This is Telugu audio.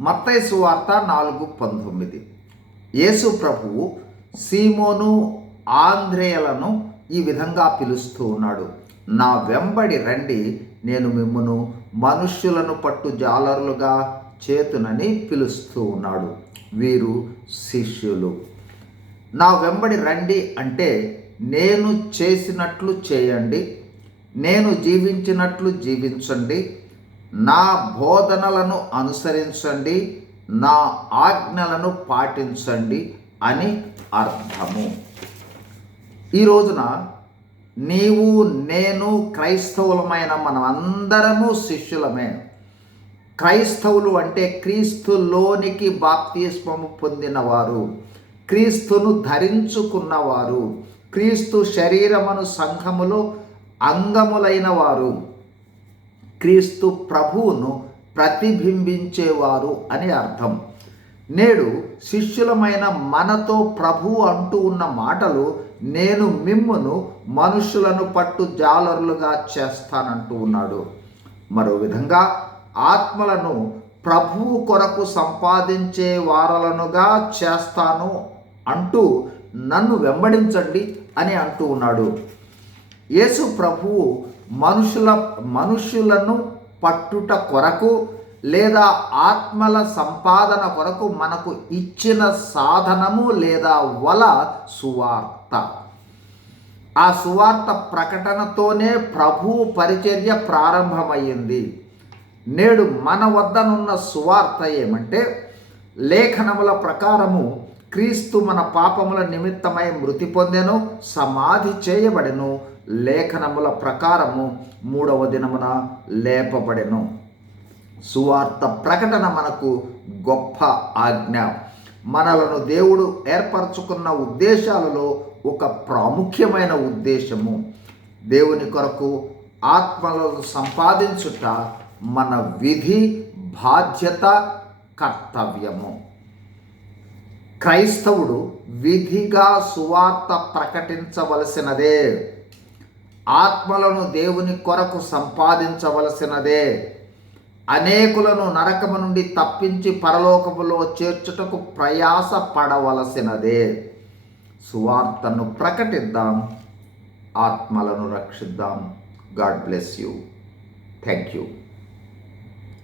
మత్తైసు సువార్త నాలుగు పంతొమ్మిది. యేసు ప్రభువు సీమోను ఆంధ్రేయులను ఈ విధంగా పిలుస్తూ ఉన్నాడు. నా వెంబడి రండి నేను మిమ్మను మనుష్యులను పట్టు జాలరులుగా చేతునని పిలుస్తూ ఉన్నాడు. వీరు శిష్యులు. నా వెంబడి రండి అంటే నేను చేసినట్లు చేయండి నేను జీవించినట్లు జీవించండి నా బోధనలను అనుసరించండి నా ఆజ్ఞలను పాటించండి అని అర్థము. ఈ రోజున నీవు నేను క్రైస్తవులమైన మనం అందరము శిష్యులమే. క్రైస్తవులు అంటే క్రీస్తులోనికి బాప్తిస్మము పొందినవారు క్రీస్తును ధరించుకున్నవారు క్రీస్తు శరీరమును సంఘములో అంగములైన వారు క్రీస్తు ప్రభువును ప్రతిబింబించేవారు అని అర్థం. నేడు శిష్యులమైన మనతో ప్రభువు అంటూ ఉన్న మాటలు నేను మిమ్మును మనుషులను పట్టు జాలరులుగా చేస్తానంటూ ఉన్నాడు. మరో విధంగా ఆత్మలను ప్రభువు కొరకు సంపాదించే వారలనుగా చేస్తాను అంటూ నన్ను వెంబడించండి అని అంటూ ఉన్నాడు. యేసు ప్రభువు మనుషుల మనుషులను పట్టుట కొరకు లేదా ఆత్మల సంపాదన కొరకు మనకు ఇచ్చిన సాధనము లేదా వల సువార్త. ఆ సువార్త ప్రకటనతోనే ప్రభు పరిచర్య ప్రారంభమైంది నేడు మన వద్దనున్న సువార్త ఏమంటే లేఖనముల ప్రకారము క్రీస్తు మన పాపముల నిమిత్తమై మృతి పొందెను సమాధి చేయబడెను. లేఖనముల ప్రకారము మూడవ దినమున లేపబడెను. సువార్త ప్రకటన మనకు గొప్ప ఆజ్ఞ. మనలను దేవుడు ఏర్పరచుకున్న ఉద్దేశాలలో ఒక ప్రాముఖ్యమైన ఉద్దేశము. దేవుని కొరకు ఆత్మలను సంపాదించుట మన విధి బాధ్యత కర్తవ్యము. క్రైస్తవుడు విధిగా సువార్త ప్రకటించవలసినదే. ఆత్మలను దేవుని కొరకు సంపాదించవలసినదే. అనేకులను నరకము నుండి తప్పించి పరలోకములో చేర్చుటకు ప్రయాస పడవలసినదే. సువార్తను ప్రకటిద్దాం ఆత్మలను రక్షిద్దాం. God bless you. Thank you